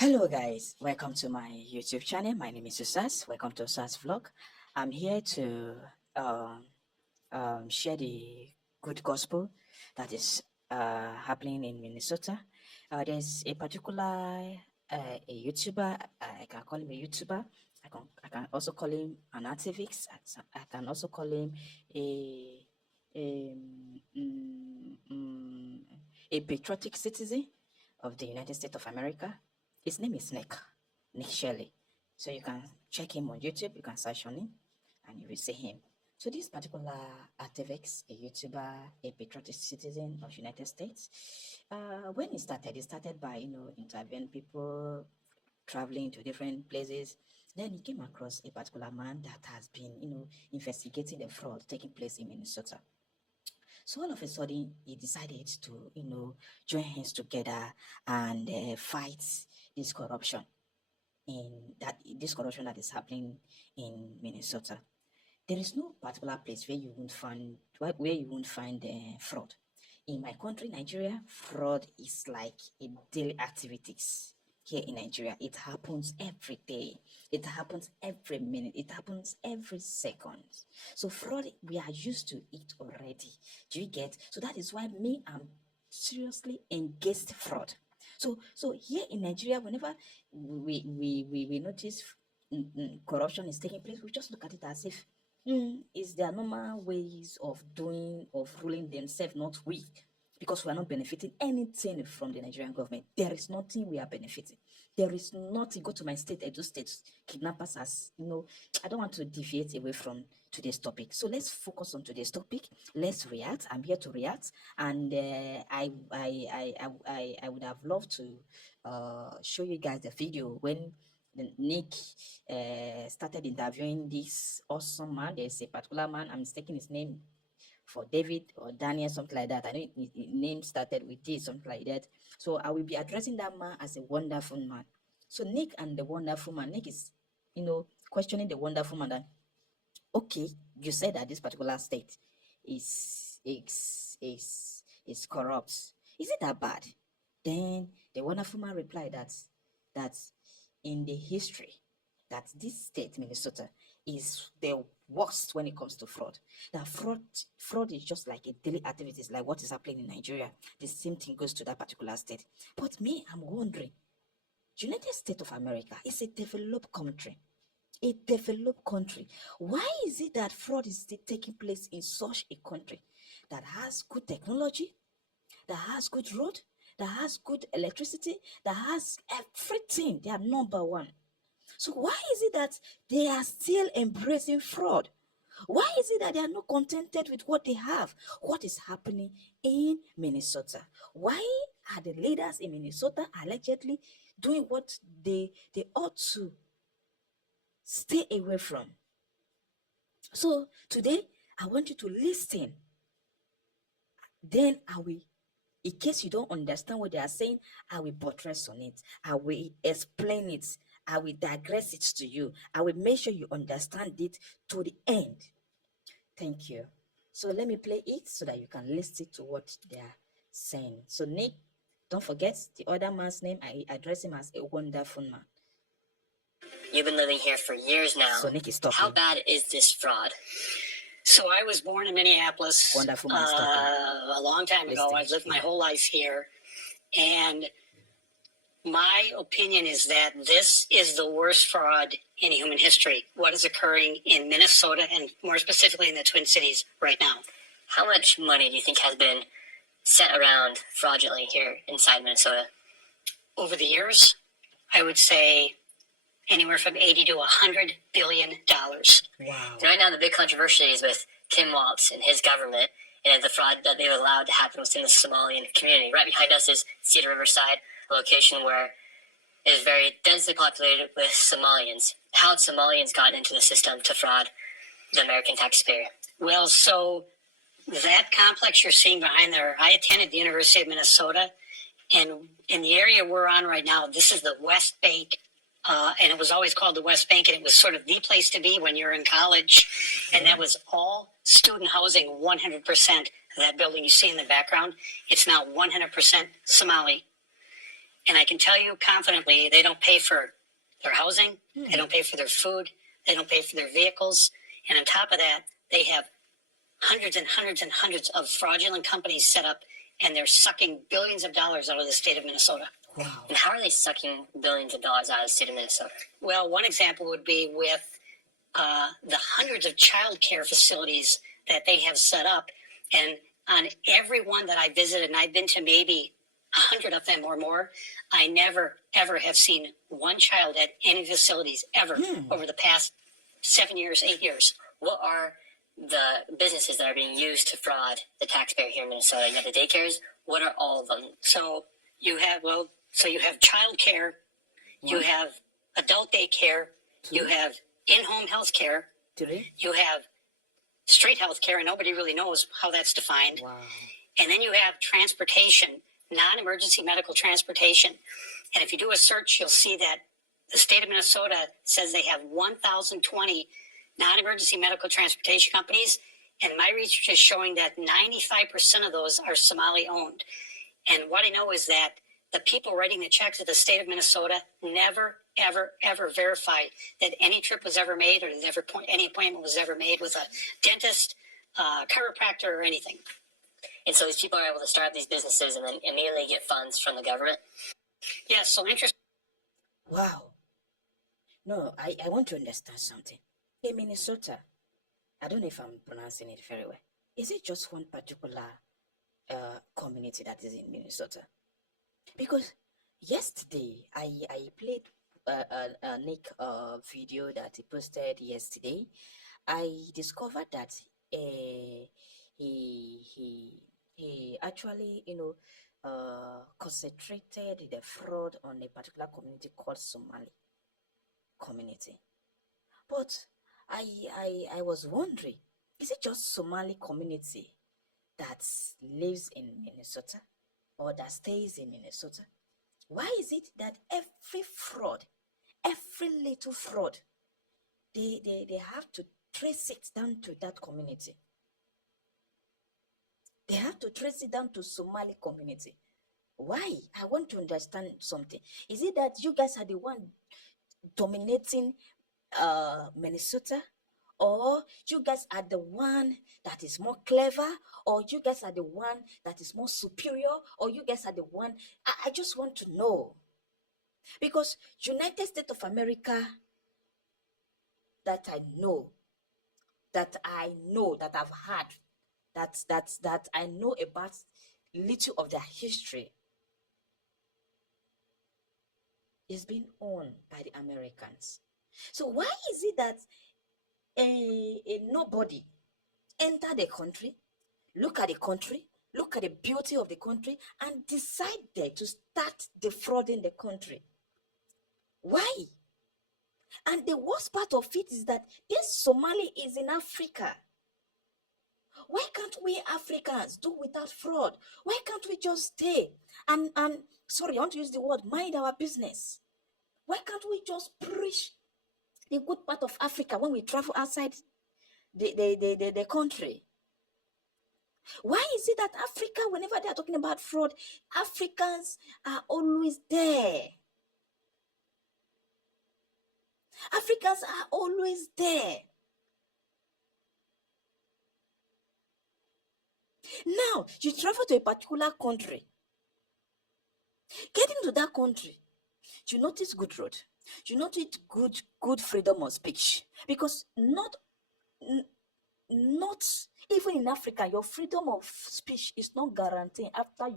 Hello guys, welcome to my YouTube channel. My name is Usas. Welcome to Usas Vlog. I'm here to um, share the good gospel that is happening in Minnesota. There's a particular a YouTuber. I can call him a YouTuber. I can also call him an activist. I can also call him a a, mm, mm, a patriotic citizen of the United States of America. His name is Nick Shelley. So you can check him on YouTube. You can search on him, and you will see him. So this particular activist, a YouTuber, a patriotic citizen of United States, when it started by interviewing people traveling to different places. Then he came across a particular man that has been investigating the fraud taking place in Minnesota. So all of a sudden, he decided to join hands together and fight this corruption that is happening in Minnesota. There is no particular place where you won't find fraud. In my country, Nigeria, fraud is like a daily activities. Here in Nigeria, it happens every day. It happens every minute. It happens every second. So fraud, we are used to it already. Do you get? So that is why I'm seriously against fraud. So here in Nigeria, whenever we notice corruption is taking place, we just look at it as if it's their normal ways of ruling themselves, not we, because we are not benefiting anything from the Nigerian government. There is nothing we are benefiting. There is nothing. Go to my state, Edo State, kidnappers as I don't want to deviate away from today's topic. So let's focus on today's topic. Let's react. I'm here to react, and I would have loved to show you guys the video when Nick started interviewing this awesome man. There's a particular man, I'm mistaking his name for David or Daniel, something like that. I know his name started with this, something like that. So I will be addressing that man as a wonderful man. So Nick and the wonderful man, Nick is, questioning the wonderful man that, okay, you said that this particular state is corrupt. Is it that bad? Then the wonderful man replied that in the history that this state, Minnesota, is the worst when it comes to fraud. That fraud is just like a daily activity, like what is happening in Nigeria. The same thing goes to that particular state. But me, I'm wondering, United States of America is a developed country. A developed country. Why is it that fraud is still taking place in such a country that has good technology, that has good road, that has good electricity, that has everything? They are number one. So why is it that they are still embracing fraud? Why is it that they are not contented with what they have? What is happening in Minnesota? Why are the leaders in Minnesota allegedly doing what they ought to stay away from? So today, I want you to listen. Then I will, in case you don't understand what they are saying, I will buttress on it. I will explain it. I will digress it to you. I will make sure you understand it to the end. Thank you. So let me play it so that you can listen to what they are saying. So Nick, don't forget the other man's name. I address him as a wonderful man. You've been living here for years now. So Nick is talking. How bad is this fraud? So I was born in Minneapolis Wonderful man talking. a long time ago. I've lived my whole life here. And my opinion is that this is the worst fraud in human history. What is occurring in Minnesota and more specifically in the Twin Cities right now. How much money do you think has been sent around fraudulently here inside Minnesota? Over the years, I would say anywhere from 80 to 100 billion dollars. Wow. Right now, the big controversy is with Kim Walz and his government and the fraud that they've allowed to happen within the Somalian community. Right behind us is Cedar Riverside, a location where it is very densely populated with Somalians. How had Somalians gotten into the system to fraud the American taxpayer? Well, so that complex you're seeing behind there, I attended the University of Minnesota, and in the area we're on right now, this is the West Bank. And it was always called the West Bank, and it was sort of the place to be when you're in college. And that was all student housing, 100%. That building you see in the background, it's now 100% Somali. And I can tell you confidently, they don't pay for their housing, they don't pay for their food, they don't pay for their vehicles. And on top of that, they have hundreds and hundreds and hundreds of fraudulent companies set up, and they're sucking billions of dollars out of the state of Minnesota. Wow. And how are they sucking billions of dollars out of the state of Minnesota? Well, one example would be with the hundreds of child care facilities that they have set up. And on every one that I visited, and I've been to maybe 100 of them or more, I never, ever have seen one child at any facilities ever over the past 7 years, 8 years. What are the businesses that are being used to fraud the taxpayer here in Minnesota? You have the daycares. What are all of them? So you have child care, you have adult daycare, you have in-home health care, you have straight health care, and nobody really knows how that's defined. Wow. And then you have transportation, non-emergency medical transportation. And if you do a search, you'll see that the state of Minnesota says they have 1,020 non-emergency medical transportation companies. And my research is showing that 95% of those are Somali-owned. And what I know is that the people writing the checks at the state of Minnesota never, ever, ever verify that any trip was ever made, or that any appointment was ever made with a dentist, chiropractor, or anything. And so these people are able to start these businesses and then immediately get funds from the government? Yes, so interest. Wow. No, I want to understand something. In Minnesota, I don't know if I'm pronouncing it very well. Is it just one particular community that is in Minnesota? Because yesterday, I played Nick video that he posted yesterday. I discovered that he actually, concentrated the fraud on a particular community called Somali community. But I was wondering, is it just Somali community that lives in Minnesota or that stays in Minnesota? Why is it that every fraud, every little fraud, they have to trace it down to that community? They have to trace it down to Somali community. Why? I want to understand something. Is it that you guys are the one dominating Minnesota, or you guys are the one that is more clever, or you guys are the one that is more superior, or you guys are the one? I just want to know, because United States of America, that I know that I've had, that I know about little of their history, is being owned by the Americans. So why is it that a nobody enter the country, look at the country, look at the beauty of the country, and decided to start defrauding the country? Why? And the worst part of it is that this Somali is in Africa. Why can't we Africans do without fraud? Why can't we just stay and sorry, I want to use the word, mind our business? Why can't we just preach the good part of Africa when we travel outside the country? Why is it that Africa, whenever they are talking about fraud, Africans are always there? Africans are always there. Now, you travel to a particular country. Getting to that country, you notice good road. You notice good freedom of speech. Because not even in Africa, your freedom of speech is not guaranteed after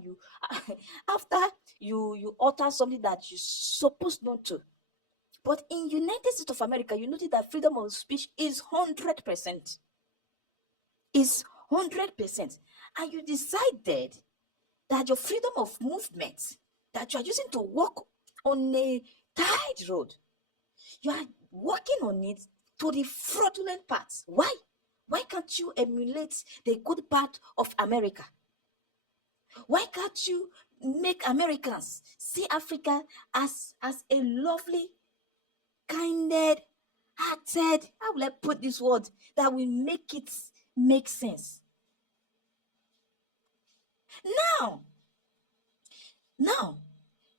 you utter something that you're supposed not to. But in United States of America, you notice that freedom of speech is 100%. Is 100%. And you decided that your freedom of movement, that you are using to walk on a tight road, you are working on it to the fraudulent parts. Why? Why can't you emulate the good part of America? Why can't you make Americans see Africa as a lovely, kinded, hearted, how will I put this word, that will make it make sense? Now,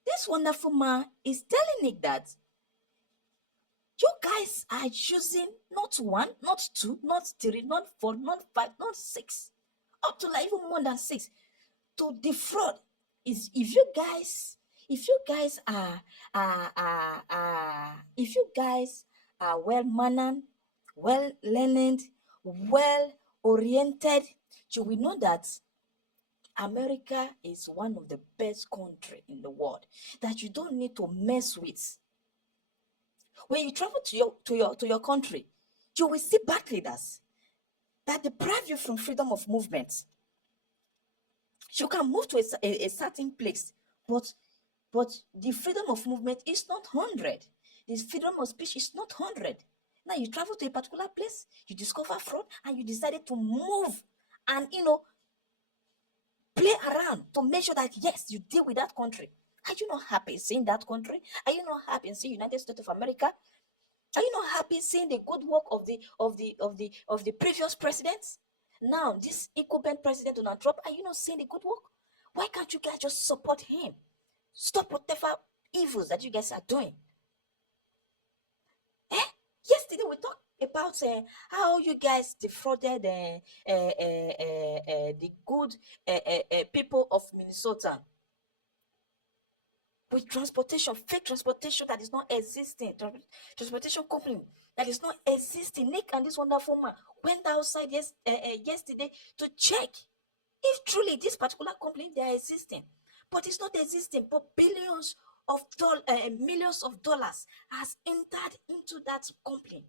This wonderful man is telling Nick that you guys are using not one, not two, not three, not four, not five, not six, up to like even more than six to defraud. Is if you guys if you guys are well mannered, well learned, well oriented, you will know that America is one of the best country in the world that you don't need to mess with. When you travel to your country, you will see bad leaders that deprive you from freedom of movement. You can move to a certain place, but the freedom of movement is not 100. The freedom of speech is not 100. Now you travel to a particular place, you discover fraud, and you decided to move and play around to make sure that yes, you deal with that country. Are you not happy seeing that country? Are you not happy seeing United States of America? Are you not happy seeing the good work of the previous presidents? Now, this incumbent president Donald Trump, are you not seeing the good work? Why can't you guys just support him? Stop whatever evils that you guys are doing. Yesterday we talked about how you guys defrauded the good people of Minnesota with transportation, fake transportation that is not existing, transportation company that is not existing. Nick and this wonderful man went outside yesterday to check if truly this particular company they are existing, but it's not existing. But millions of dollars has entered into that company.